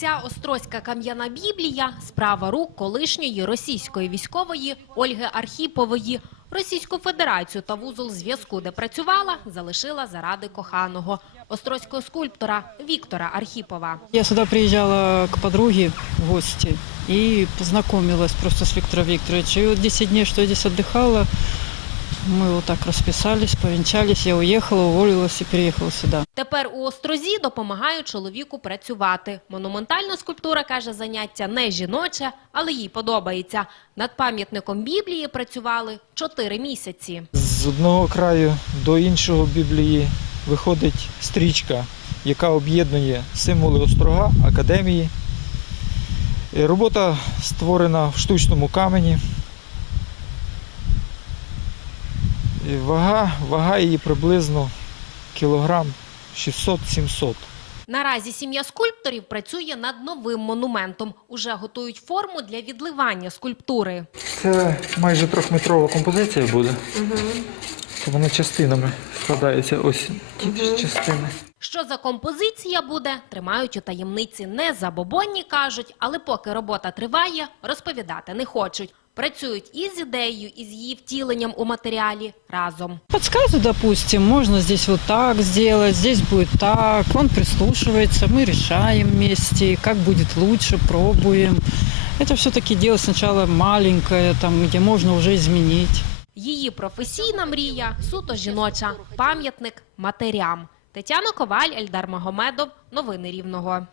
Ця острозька кам'яна біблія – справа рук колишньої російської військової Ольги Архіпової. Російську Федерацію та вузол зв'язку, де працювала, залишила заради коханого – острозького скульптора Віктора Архіпова. Я сюда приезжала к подруге в гости и познакомилась просто с Виктором Викторовичем. И вот 10 дней, что я здесь отдыхала, мы вот так расписались, повенчались, я уехала, уволилась и переехала сюда. Тепер у Острозі допомагають чоловіку працювати. Монументальна скульптура, каже, заняття не жіноче, але їй подобається. Над пам'ятником Біблії працювали чотири місяці. З одного краю до іншого Біблії виходить стрічка, яка об'єднує символи острога, академії. Е, Робота створена в штучному камені. І Вага, вага її приблизно кілограм 600-700. Наразі сім'я скульпторів працює над новим монументом. Уже готують форму для відливання скульптури. Це майже трьохметрова композиція буде. Це Вона частинами складається. Ось ті частини. Що за композиція буде, тримають у таємниці не забобонні, кажуть, але поки робота триває, розповідати не хочуть Працюють і з ідеєю, і з її втіленням у матеріалі разом. Подсказывают, допустим, можно здесь вот так сделать, здесь будет так. Он прислушивается, мы решаем вместе, как будет лучше, пробуем. Это все-таки дело сначала маленькое, там, где можно уже изменить. Її професійна мрія суто жіноча, пам'ятник матерям. Тетяна Коваль, Ельдар Магомедов. Новини Рівного.